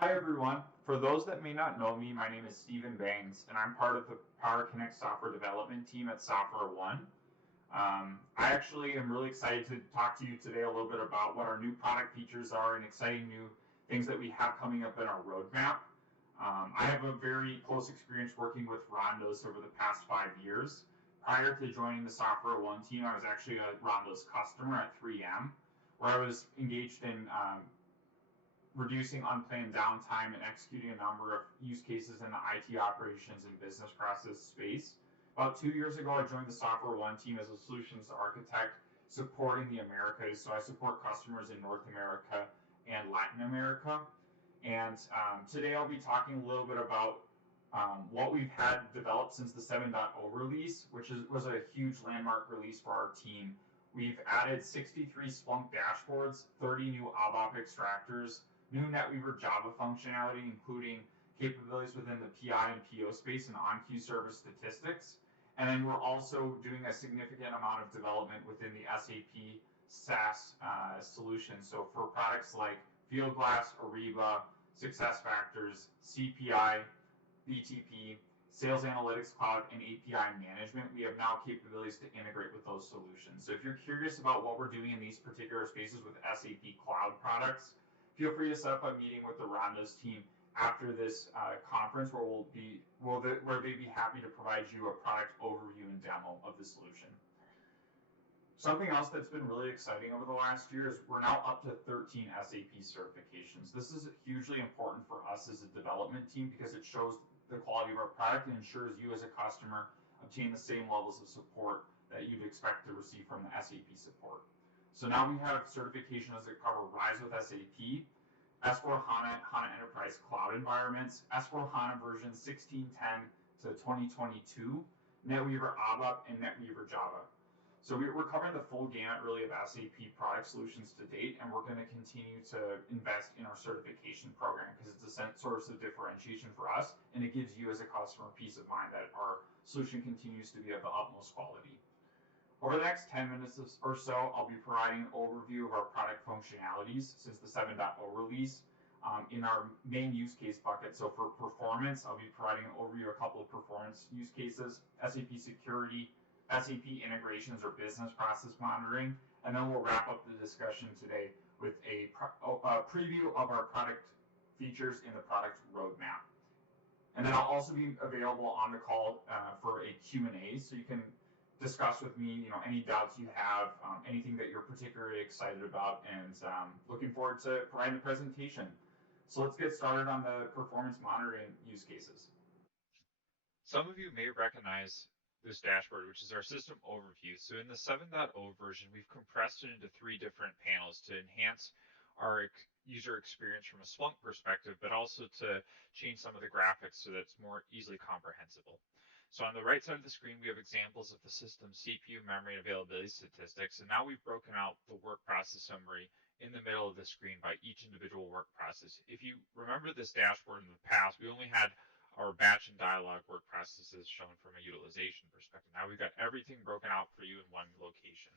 Hi everyone. For those that may not know me, my name is Stephen Bangs, and I'm part of the PowerConnect software development team at Software One. I actually am really excited to talk to you today a little bit about what our new product features are and exciting new things that we have coming up in our roadmap. I have a very close experience working with RHONDOS over the past 5 years. Prior to joining the Software One team, I was actually a RHONDOS customer at 3M, where I was engaged in reducing unplanned downtime and executing a number of use cases in the IT operations and business process space. About 2 years ago, I joined the Software One team as a solutions architect supporting the Americas. So I support customers in North America and Latin America. And today I'll be talking a little bit about what we've had developed since the 7.0 release, which was a huge landmark release for our team. We've added 63 Splunk dashboards, 30 new ABAP extractors, new NetWeaver Java functionality, including capabilities within the PI and PO space and on-queue service statistics. And then we're also doing a significant amount of development within the SAP SaaS solution. So for products like Fieldglass, Ariba, SuccessFactors, CPI, BTP, Sales Analytics Cloud, and API management, we have now capabilities to integrate with those solutions. So if you're curious about what we're doing in these particular spaces with SAP Cloud products, feel free to set up a meeting with the RHONDOS team after this conference where they'd be happy to provide you a product overview and demo of the solution. Something else that's been really exciting over the last year is we're now up to 13 SAP certifications. This is hugely important for us as a development team because it shows the quality of our product and ensures you as a customer obtain the same levels of support that you'd expect to receive from the SAP support. So now we have certifications that cover Rise with SAP, S/4HANA, HANA Enterprise Cloud environments, S/4HANA version 1610 to 2022, NetWeaver ABAP, and NetWeaver Java. So we're covering the full gamut really of SAP product solutions to date, and we're going to continue to invest in our certification program because it's a source of differentiation for us, and it gives you as a customer peace of mind that our solution continues to be of the utmost quality. Over the next 10 minutes or so, I'll be providing an overview of our product functionalities since the 7.0 release in our main use case bucket. So for performance, I'll be providing an overview of a couple of performance use cases, SAP security, SAP integrations or business process monitoring, and then we'll wrap up the discussion today with a preview of our product features in the product roadmap. And then I'll also be available on the call for a Q&A, so you can discuss with me, any doubts you have, anything that you're particularly excited about, and looking forward to providing the presentation. So let's get started on the performance monitoring use cases. Some of you may recognize this dashboard, which is our system overview. So in the 7.0 version, we've compressed it into 3 different panels to enhance our user experience from a Splunk perspective, but also to change some of the graphics so that it's more easily comprehensible. So on the right side of the screen, we have examples of the system CPU, memory, and availability statistics. And now we've broken out the work process summary in the middle of the screen by each individual work process. If you remember this dashboard in the past, we only had our batch and dialog work processes shown from a utilization perspective. Now we've got everything broken out for you in one location.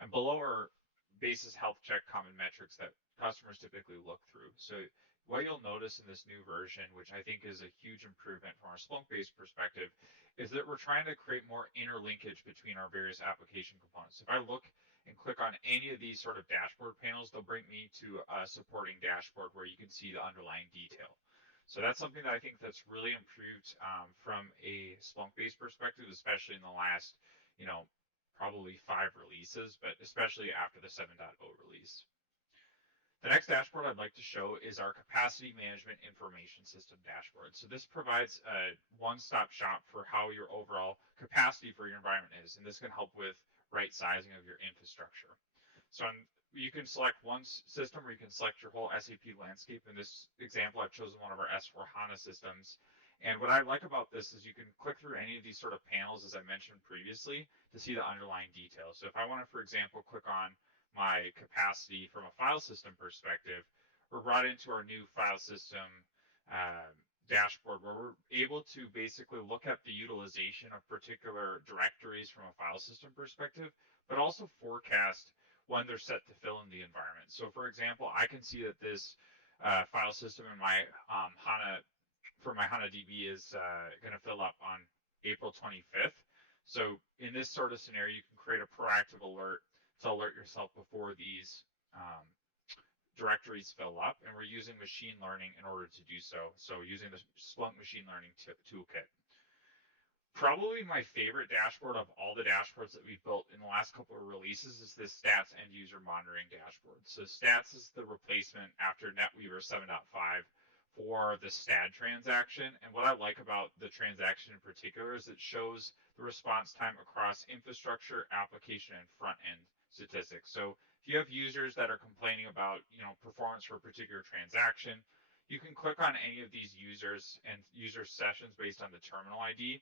And below are basis health check common metrics that customers typically look through. So what you'll notice in this new version, which I think is a huge improvement from our Splunk-based perspective, is that we're trying to create more interlinkage between our various application components. If I look and click on any of these sort of dashboard panels, they'll bring me to a supporting dashboard where you can see the underlying detail. So that's something that I think that's really improved from a Splunk-based perspective, especially in the last, probably 5 releases, but especially after the 7.0 release. The next dashboard I'd like to show is our capacity management information system dashboard. So this provides a one-stop shop for how your overall capacity for your environment is, and this can help with right sizing of your infrastructure. So you can select one system or you can select your whole SAP landscape. In this example, I've chosen one of our S/4HANA systems. And what I like about this is you can click through any of these sort of panels, as I mentioned previously, to see the underlying details. So if I want to, for example, click on my capacity from a file system perspective, we're brought into our new file system dashboard where we're able to basically look at the utilization of particular directories from a file system perspective, but also forecast when they're set to fill in the environment. So for example, I can see that this file system in my HANA for my HANA DB is going to fill up on April 25th. So in this sort of scenario, you can create a proactive alert to alert yourself before these directories fill up, and we're using machine learning in order to do so. So using the Splunk machine learning toolkit. Probably my favorite dashboard of all the dashboards that we've built in the last couple of releases is this stats end user monitoring dashboard. So stats is the replacement after NetWeaver 7.5 for the STAD transaction. And what I like about the transaction in particular is it shows the response time across infrastructure, application, and front end statistics. So if you have users that are complaining about, performance for a particular transaction, you can click on any of these users and user sessions based on the terminal ID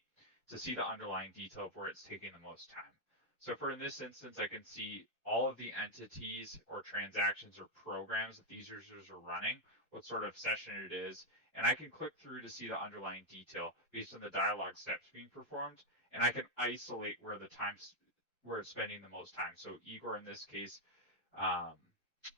to see the underlying detail of where it's taking the most time. So for in this instance, I can see all of the entities or transactions or programs that these users are running, what sort of session it is, and I can click through to see the underlying detail based on the dialogue steps being performed, and I can isolate where it's spending the most time. So Igor in this case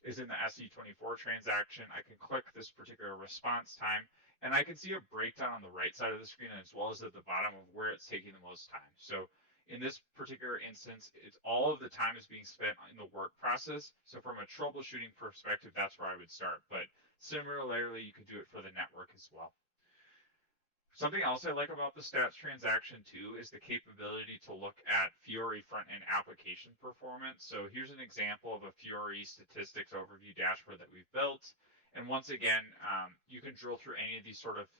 is in the SE24 transaction. I can click this particular response time, and I can see a breakdown on the right side of the screen as well as at the bottom of where it's taking the most time. So in this particular instance, it's all of the time is being spent in the work process. So from a troubleshooting perspective, that's where I would start. But similarly, you could do it for the network as well. Something else I like about the stats transaction too is the capability to look at Fiori front-end application performance. So here's an example of a Fiori statistics overview dashboard that we've built. And once again, you can drill through any of these sort of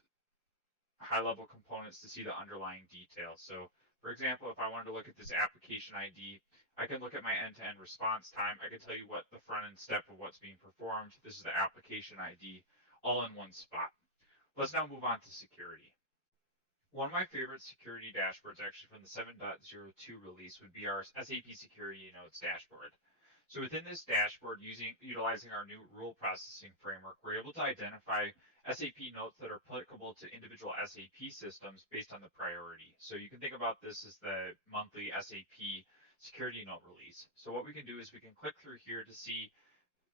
high-level components to see the underlying details. So for example, if I wanted to look at this application ID, I can look at my end-to-end response time. I can tell you what the front-end step of what's being performed. This is the application ID all in one spot. Let's now move on to security. One of my favorite security dashboards actually from the 7.02 release would be our SAP Security Notes dashboard. So within this dashboard, utilizing our new rule processing framework, we're able to identify SAP notes that are applicable to individual SAP systems based on the priority. So you can think about this as the monthly SAP security note release. So what we can do is we can click through here to see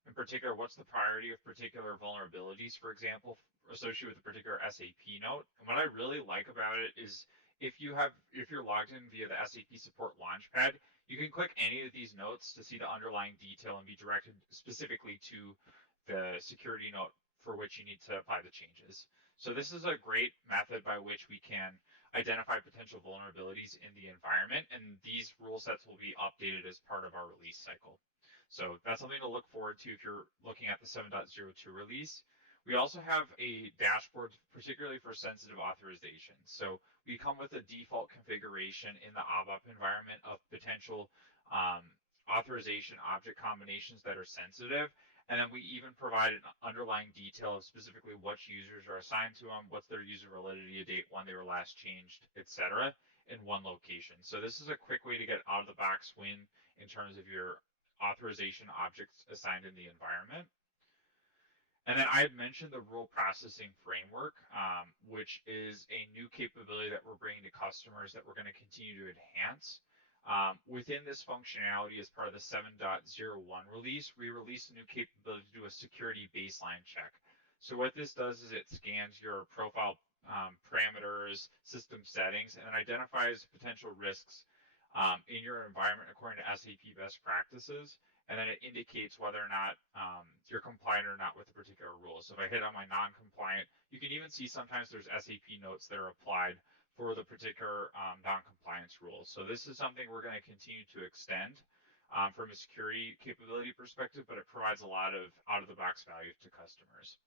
in particular what's the priority of particular vulnerabilities, for example, associated with a particular SAP note. And what I really like about it is if you're logged in via the SAP support launchpad, you can click any of these notes to see the underlying detail and be directed specifically to the security note for which you need to apply the changes. So this is a great method by which we can identify potential vulnerabilities in the environment, and these rule sets will be updated as part of our release cycle. So that's something to look forward to if you're looking at the 7.02 release. We also have a dashboard, particularly for sensitive authorizations. So we come with a default configuration in the ABAP environment of potential authorization object combinations that are sensitive. And then we even provide an underlying detail of specifically which users are assigned to them, what's their user validity date, when they were last changed, etc., in one location. So this is a quick way to get out of the box win in terms of your authorization objects assigned in the environment. And then I had mentioned the rule processing framework, which is a new capability that we're bringing to customers that we're going to continue to enhance. Within this functionality, as part of the 7.01 release, we released a new capability to do a security baseline check. So what this does is it scans your profile parameters, system settings, and then identifies potential risks in your environment according to SAP best practices, and then it indicates whether or not you're compliant or not with a particular rule. So if I hit on my non-compliant, you can even see sometimes there's SAP notes that are applied for the particular non-compliance rule. So this is something we're going to continue to extend from a security capability perspective, but it provides a lot of out-of-the-box value to customers.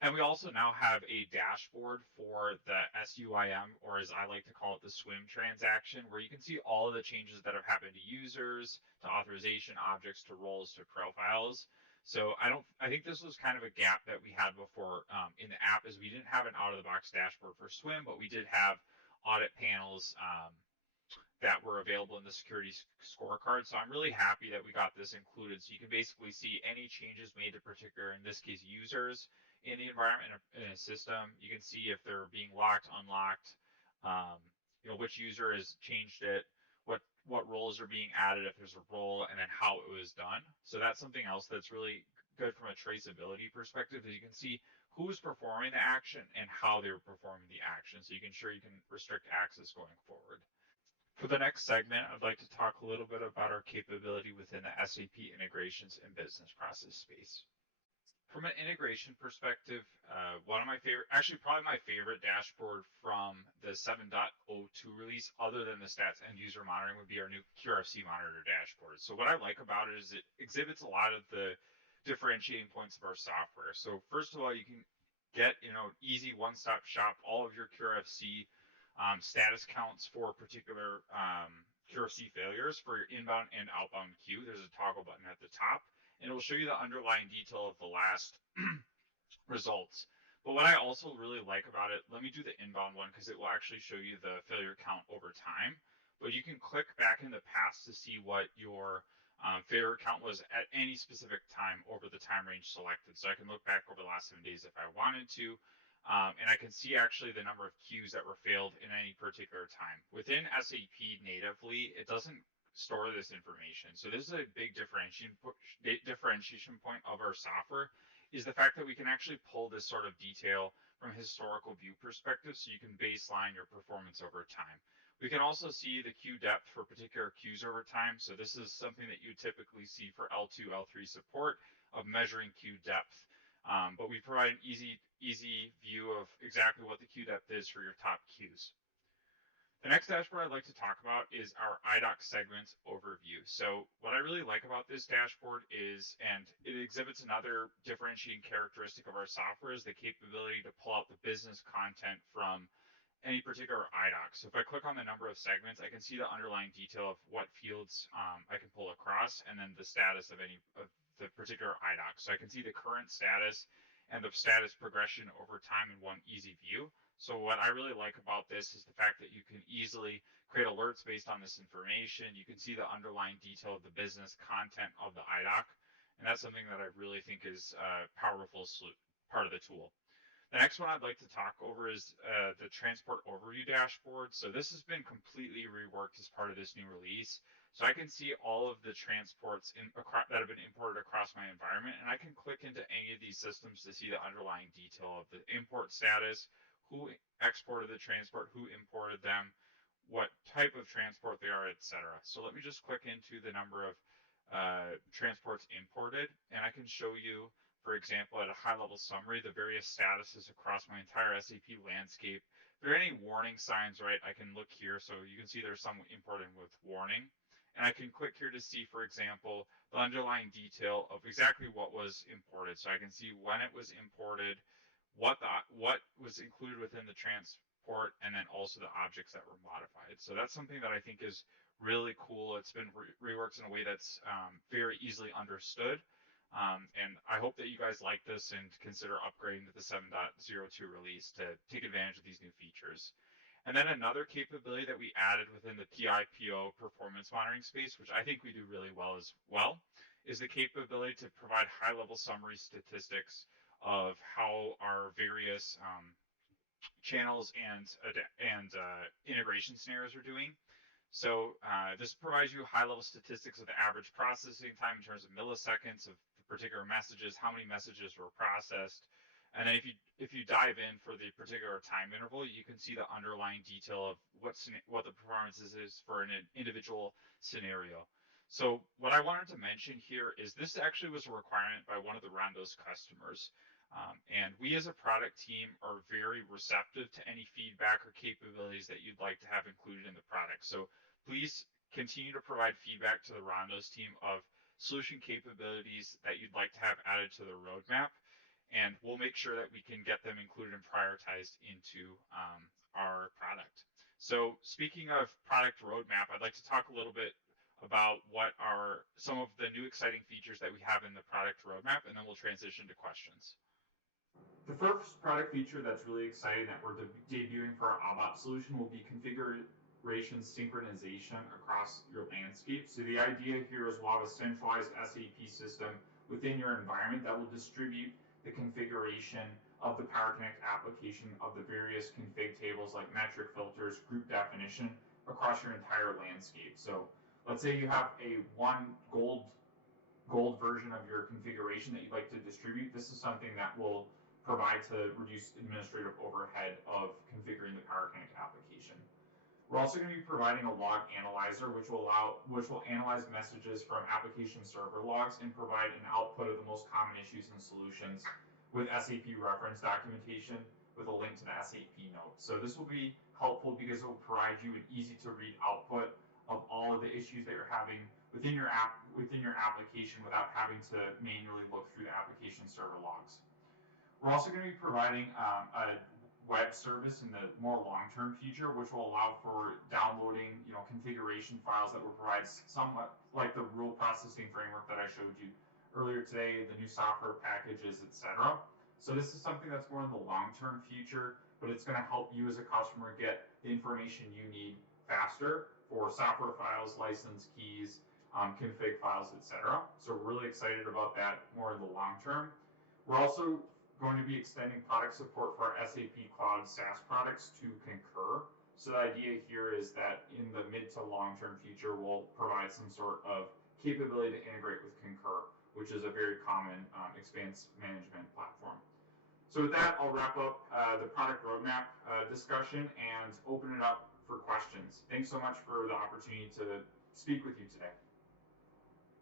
And we also now have a dashboard for the SUIM, or as I like to call it, the SWIM transaction, where you can see all of the changes that have happened to users, to authorization objects, to roles, to profiles. So I think this was kind of a gap that we had before in the app, is we didn't have an out-of-the-box dashboard for SWIM, but we did have audit panels that were available in the security scorecard. So I'm really happy that we got this included. So you can basically see any changes made to particular, in this case, users in the environment in a system. You can see if they're being locked, unlocked, which user has changed it, what roles are being added if there's a role, and then how it was done. So that's something else that's really good from a traceability perspective is you can see who's performing the action and how they were performing the action, so you can restrict access going forward. For the next segment, I'd like to talk a little bit about our capability within the SAP integrations and business process space. From an integration perspective, one of my favorite, actually probably my favorite dashboard from the 7.02 release, other than the stats and user monitoring, would be our new QRFC monitor dashboard. So what I like about it is it exhibits a lot of the differentiating points of our software. So first of all, you can get, easy one-stop shop, all of your QRFC status counts for particular QRFC failures for your inbound and outbound queue. There's a toggle button at the top, and it will show you the underlying detail of the last results. But what I also really like about it, let me do the inbound one because it will actually show you the failure count over time. But you can click back in the past to see what your failure count was at any specific time over the time range selected. So I can look back over the last 7 days if I wanted to. And I can see actually the number of queues that were failed in any particular time. Within SAP natively, it doesn't store this information. So this is a big differentiation point of our software, is the fact that we can actually pull this sort of detail from a historical view perspective, so you can baseline your performance over time. We can also see the queue depth for particular queues over time. So this is something that you typically see for L2, L3 support of measuring queue depth. But we provide an easy view of exactly what the queue depth is for your top queues. The next dashboard I'd like to talk about is our IDOC segments overview. So what I really like about this dashboard is, and it exhibits another differentiating characteristic of our software, is the capability to pull out the business content from any particular IDOC. So if I click on the number of segments, I can see the underlying detail of what fields I can pull across, and then the status of any of the particular IDOC. So I can see the current status and the status progression over time in one easy view. So what I really like about this is the fact that you can easily create alerts based on this information. You can see the underlying detail of the business content of the IDOC, and that's something that I really think is a powerful part of the tool. The next one I'd like to talk over is the transport overview dashboard. So this has been completely reworked as part of this new release. So I can see all of the transports that have been imported across my environment, and I can click into any of these systems to see the underlying detail of the import status, who exported the transport, who imported them, what type of transport they are, etc. So let me just click into the number of transports imported, and I can show you, for example, at a high-level summary, the various statuses across my entire SAP landscape. If there are any warning signs, right, I can look here. So you can see there's some imported with warning. And I can click here to see, for example, the underlying detail of exactly what was imported. So I can see when it was imported, what was included within the transport, and then also the objects that were modified. So that's something that I think is really cool. It's been reworked in a way that's very easily understood. And I hope that you guys like this and consider upgrading to the 7.02 release to take advantage of these new features. And then another capability that we added within the PIPO performance monitoring space, which I think we do really well as well, is the capability to provide high-level summary statistics of how our various channels and integration scenarios are doing. So this provides you high-level statistics of the average processing time in terms of milliseconds of the particular messages, how many messages were processed. And then if you dive in for the particular time interval, you can see the underlying detail of what the performance is for an individual scenario. So what I wanted to mention here is this actually was a requirement by one of the RHONDOS customers. And we as a product team are very receptive to any feedback or capabilities that you'd like to have included in the product. So please continue to provide feedback to the RHONDOS team of solution capabilities that you'd like to have added to the roadmap. And we'll make sure that we can get them included and prioritized into our product. So speaking of product roadmap, I'd like to talk a little bit about what are some of the new exciting features that we have in the product roadmap, and then we'll transition to questions. The first product feature that's really exciting that we're debuting for our ABAP solution will be configuration synchronization across your landscape. So the idea here is we'll have a centralized SAP system within your environment that will distribute the configuration of the PowerConnect application of the various config tables like metric filters, group definition across your entire landscape. So let's say you have a one gold gold version of your configuration that you'd like to distribute, this is something that will provide to reduce administrative overhead of configuring the PowerConnect application. We're also going to be providing a log analyzer, which will analyze messages from application server logs and provide an output of the most common issues and solutions with SAP reference documentation with a link to the SAP note. So this will be helpful because it will provide you an easy to read output of all of the issues that you're having within your application without having to manually look through the application server logs. We're also going to be providing a web service in the more long-term future, which will allow for downloading, configuration files that will provide somewhat like the rule processing framework that I showed you earlier today, the new software packages, etc. So this is something that's more in the long-term future, but it's going to help you as a customer get the information you need faster for software files, license keys, config files, etc. So we're really excited about that more in the long term. We're also going to be extending product support for our SAP Cloud SaaS products to Concur. So the idea here is that in the mid to long-term future, we'll provide some sort of capability to integrate with Concur, which is a very common expense management platform. So with that, I'll wrap up the product roadmap discussion and open it up for questions. Thanks so much for the opportunity to speak with you today.